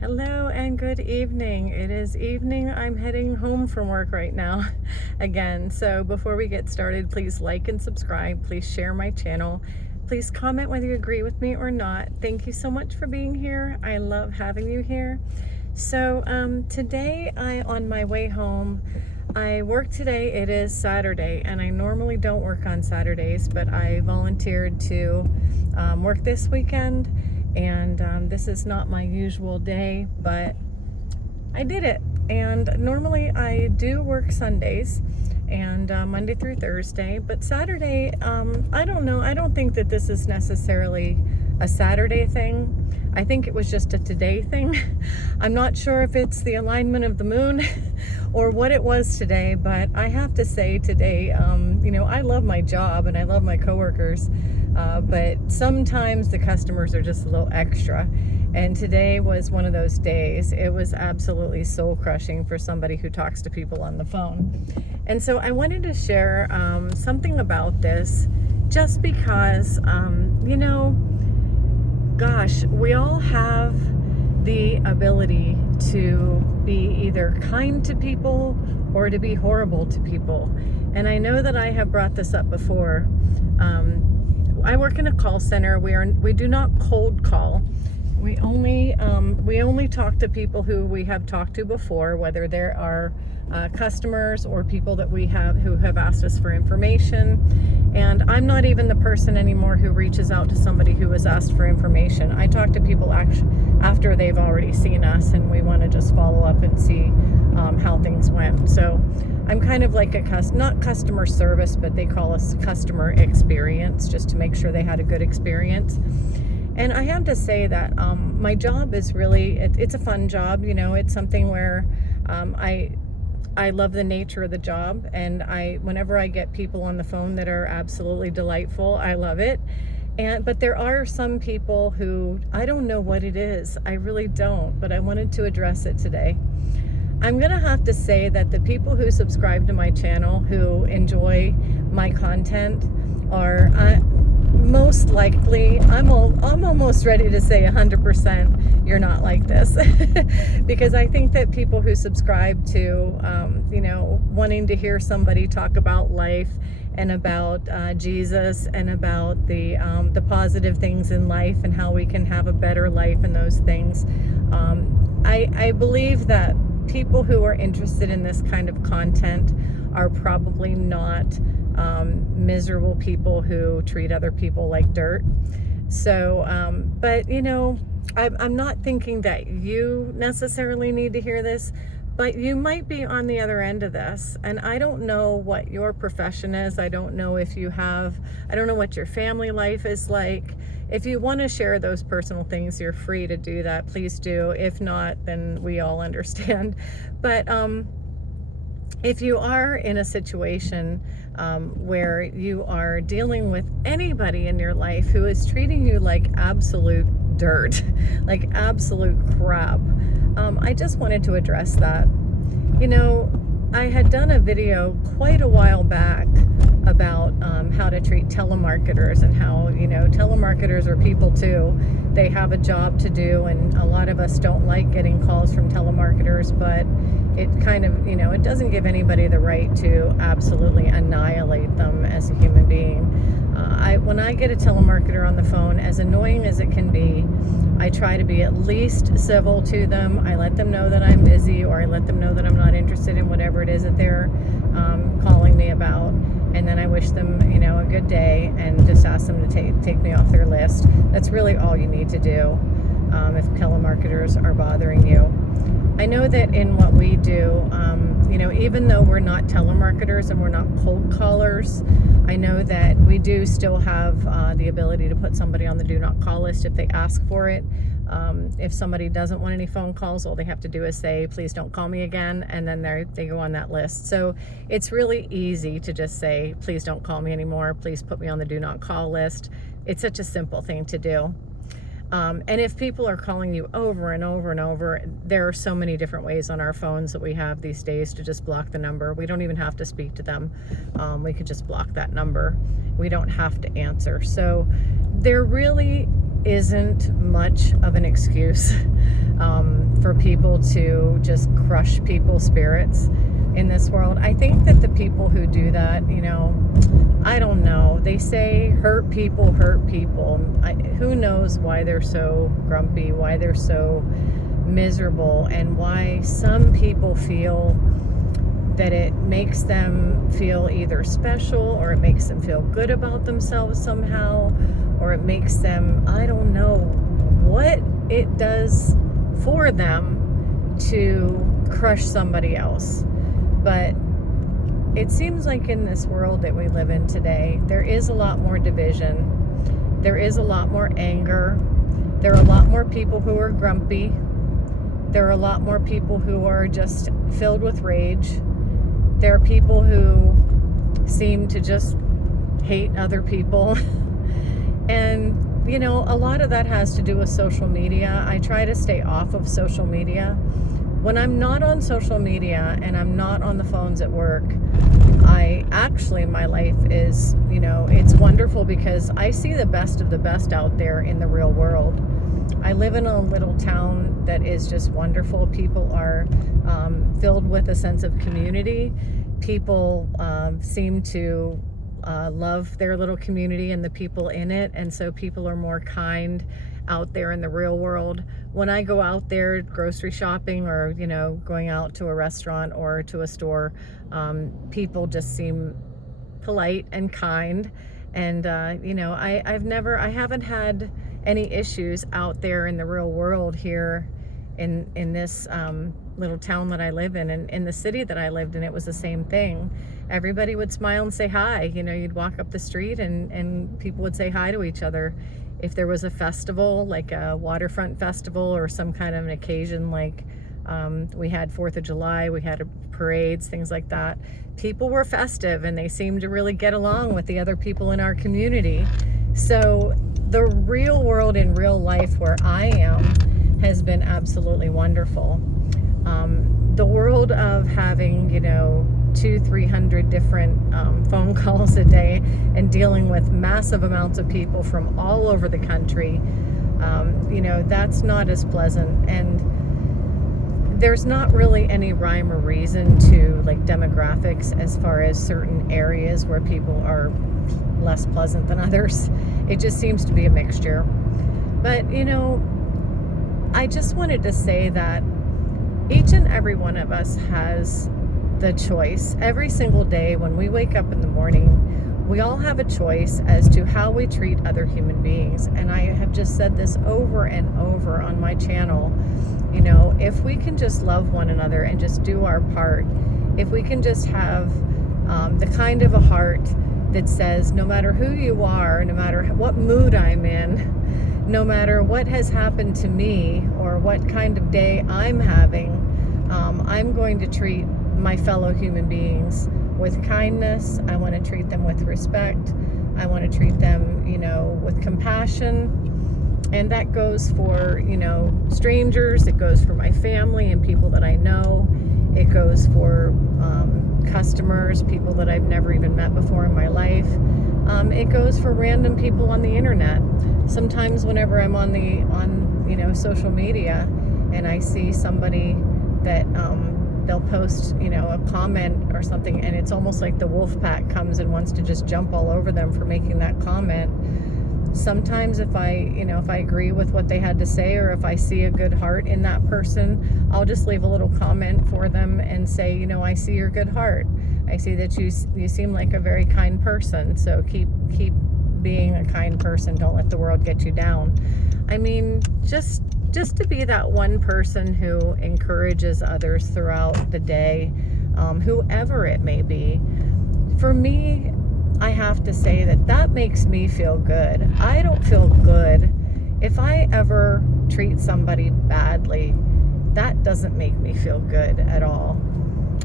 Hello and good evening. It is evening. I'm heading home from work right now again. So before we get started, please like and subscribe. Please share my channel. Please comment whether you agree with me or not. Thank you so much for being here. I love having you here. So today on my way home, I work today. It is Saturday and I normally don't work on Saturdays, but I volunteered to work this weekend. And this is not my usual day, but I did it. And normally I do work Sundays and Monday through Thursday, but Saturday, I don't know. I don't think that this is necessarily a Saturday thing. I think it was just a today thing. I'm not sure if it's the alignment of the moon or what it was today, but I have to say today, I love my job and I love my coworkers, but sometimes the customers are just a little extra. And today was one of those days. It was absolutely soul crushing for somebody who talks to people on the phone. And so I wanted to share something about this just because, gosh, we all have the ability to be either kind to people or to be horrible to people. And I know that I have brought this up before. I work in a call center. We do not cold call. We only talk to people who we have talked to before, whether there are customers or people that we have who have asked us for information. And I'm not even the person anymore who reaches out to somebody who has asked for information. I talk to people after they've already seen us, and we want to just follow up and see how things went. So I'm kind of like not customer service, but they call us customer experience, just to make sure they had a good experience. And I have to say that my job is really, it's a fun job. It's something where I love the nature of the job, and whenever I get people on the phone that are absolutely delightful, I love it. But there are some people who, I don't know what it is. I really don't, but I wanted to address it today. I'm going to have to say that the people who subscribe to my channel, who enjoy my content, are most likely, I'm almost ready to say 100% you're not like this. Because I think that people who subscribe to, wanting to hear somebody talk about life and about Jesus and about the positive things in life and how we can have a better life and those things, I believe that people who are interested in this kind of content are probably not miserable people who treat other people like dirt. So, but I'm not thinking that you necessarily need to hear this, but you might be on the other end of this. And I don't know what your profession is. I don't know I don't know what your family life is like. If you want to share those personal things, you're free to do that. Please do. If not, then we all understand. But if you are in a situation where you are dealing with anybody in your life who is treating you like absolute dirt, like absolute crap, I just wanted to address that. I had done a video quite a while back about how to treat telemarketers and how, telemarketers are people too. They have a job to do, and a lot of us don't like getting calls from telemarketers, but it kind of, it doesn't give anybody the right to absolutely annihilate them as a human being. When I get a telemarketer on the phone, as annoying as it can be, I try to be at least civil to them. I let them know that I'm busy, or I let them know that I'm not interested in whatever it is that they're calling me about. And then I wish them, a good day and just ask them to take me off their list. That's really all you need to do if telemarketers are bothering you. I know that in what we do, even though we're not telemarketers and we're not cold callers, I know that we do still have the ability to put somebody on the do not call list if they ask for it. If somebody doesn't want any phone calls, all they have to do is say, please don't call me again, and then they go on that list. So it's really easy to just say, please don't call me anymore, please put me on the do not call list. It's such a simple thing to do. And if people are calling you over and over and over, there are so many different ways on our phones that we have these days to just block the number. We don't even have to speak to them. We could just block that number. We don't have to answer. So there really isn't much of an excuse for people to just crush people's spirits in this world. I think that the people who do that, I don't know. They say hurt people hurt people. Who knows why they're so grumpy, why they're so miserable, and why some people feel that it makes them feel either special, or it makes them feel good about themselves somehow, or it makes them, I don't know what it does for them to crush somebody else. But it seems like in this world that we live in today, there is a lot more division. There is a lot more anger. There are a lot more people who are grumpy. There are a lot more people who are just filled with rage. There are people who seem to just hate other people. And, a lot of that has to do with social media. I try to stay off of social media. When I'm not on social media and I'm not on the phones at work, my life is, it's wonderful because I see the best of the best out there in the real world. I live in a little town that is just wonderful. People are filled with a sense of community. People seem to love their little community and the people in it, and so people are more kind out there in the real world. When I go out there grocery shopping, or going out to a restaurant or to a store, people just seem polite and kind, and I haven't had any issues out there in the real world here in this little town that I live in. And in the city that I lived in, it was the same thing. Everybody would smile and say hi. You'd walk up the street and people would say hi to each other. If there was a festival, like a waterfront festival, or some kind of an occasion, like we had 4th of July, we had parades, things like that, people were festive and they seemed to really get along with the other people in our community. So the real world in real life where I am has been absolutely wonderful. The world of having, 200-300 different phone calls a day and dealing with massive amounts of people from all over the country, that's not as pleasant. And there's not really any rhyme or reason to like demographics as far as certain areas where people are less pleasant than others. It just seems to be a mixture. But I just wanted to say that each and every one of us has the choice. Every single day when we wake up in the morning, we all have a choice as to how we treat other human beings. And I have just said this over and over on my channel. If we can just love one another and just do our part, if we can just have the kind of a heart that says, no matter who you are, no matter what mood I'm in, no matter what has happened to me or what kind of day I'm having, I'm going to treat my fellow human beings with kindness. I want to treat them with respect. I want to treat them, with compassion. And that goes for, strangers. It goes for my family and people that I know. It goes for customers, people that I've never even met before in my life. It goes for random people on the internet. Sometimes whenever I'm on social media and I see somebody that they'll post, a comment or something, and it's almost like the wolf pack comes and wants to just jump all over them for making that comment. Sometimes if I agree with what they had to say, or if I see a good heart in that person, I'll just leave a little comment for them and say, I see your good heart. I see that you seem like a very kind person. So keep being a kind person. Don't let the world get you down. I mean, just to be that one person who encourages others throughout the day, whoever it may be. For me, I have to say that makes me feel good. I don't feel good if I ever treat somebody badly. That doesn't make me feel good at all.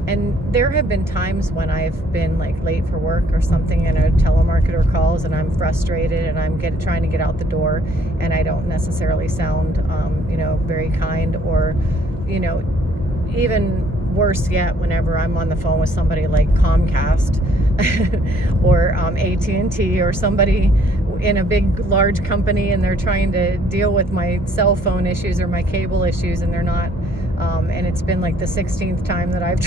And there have been times when I've been like late for work or something, and a telemarketer calls and I'm frustrated and I'm trying to get out the door, and I don't necessarily sound very kind, or even worse yet, whenever I'm on the phone with somebody like Comcast or AT&T, or somebody in a big, large company, and they're trying to deal with my cell phone issues or my cable issues, and they're not. And it's been like the 16th time that I've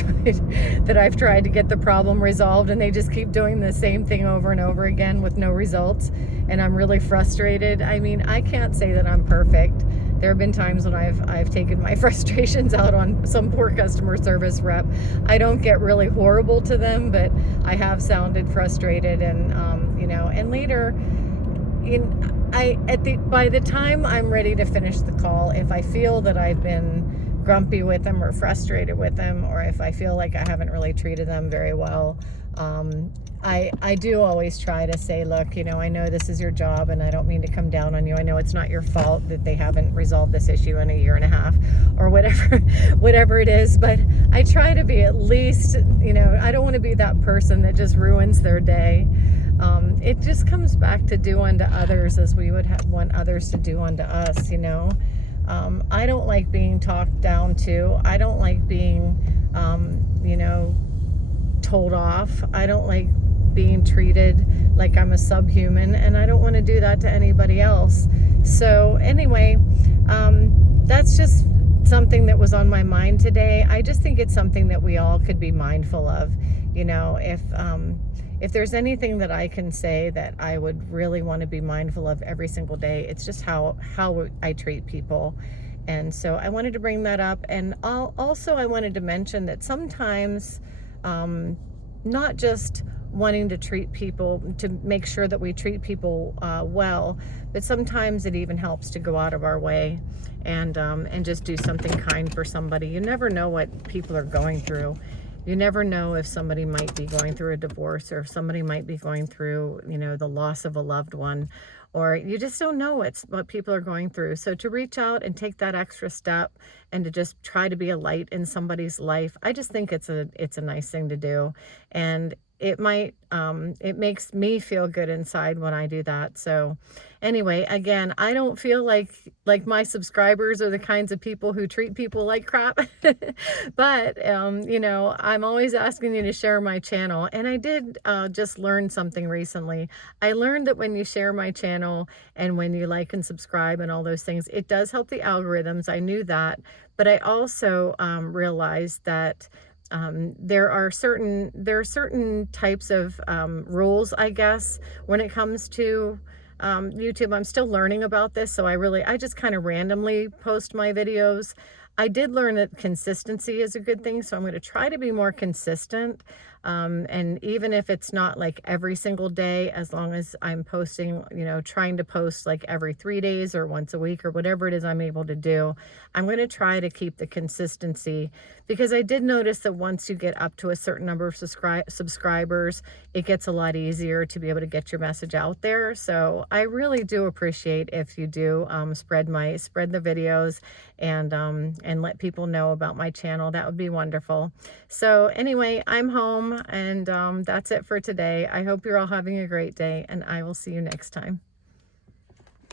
tried to get the problem resolved, and they just keep doing the same thing over and over again with no results. And I'm really frustrated. I mean, I can't say that I'm perfect. There have been times when I've taken my frustrations out on some poor customer service rep. I don't get really horrible to them, but I have sounded frustrated, and and later, by the time I'm ready to finish the call, if I feel that I've been grumpy with them or frustrated with them, or if I feel like I haven't really treated them very well, I do always try to say, look, I know this is your job, and I don't mean to come down on you. I know it's not your fault that they haven't resolved this issue in a year and a half or whatever it is, but I try to be at least, I don't want to be that person that just ruins their day. It just comes back to do unto others as we would want others to do unto us, I don't like being talked down to. I don't like being, told off. I don't like being treated like I'm a subhuman, and I don't want to do that to anybody else. So anyway, that's just something that was on my mind today. I just think it's something that we all could be mindful of. If there's anything that I can say that I would really want to be mindful of every single day, it's just how I treat people. And so I wanted to bring that up. And also I wanted to mention that sometimes, not just wanting to treat people, to make sure that we treat people well, but sometimes it even helps to go out of our way and just do something kind for somebody. You never know what people are going through. You never know if somebody might be going through a divorce, or if somebody might be going through, the loss of a loved one, or you just don't know what people are going through. So to reach out and take that extra step and to just try to be a light in somebody's life, I just think it's a nice thing to do. And it makes me feel good inside when I do that. So anyway, again, I don't feel like my subscribers are the kinds of people who treat people like crap. But, I'm always asking you to share my channel. And I did just learn something recently. I learned that when you share my channel and when you like and subscribe and all those things, it does help the algorithms. I knew that. But I also realized that there are certain types of rules, I guess, when it comes to YouTube. I'm still learning about this, so I just kind of randomly post my videos. I did learn that consistency is a good thing, so I'm going to try to be more consistent. And even if it's not like every single day, as long as I'm posting, trying to post like every 3 days or once a week or whatever it is I'm able to do, I'm going to try to keep the consistency, because I did notice that once you get up to a certain number of subscribers, it gets a lot easier to be able to get your message out there. So I really do appreciate if you do spread the videos and let people know about my channel. That would be wonderful. So anyway, I'm home, and that's it for today. I hope you're all having a great day, and I will see you next time.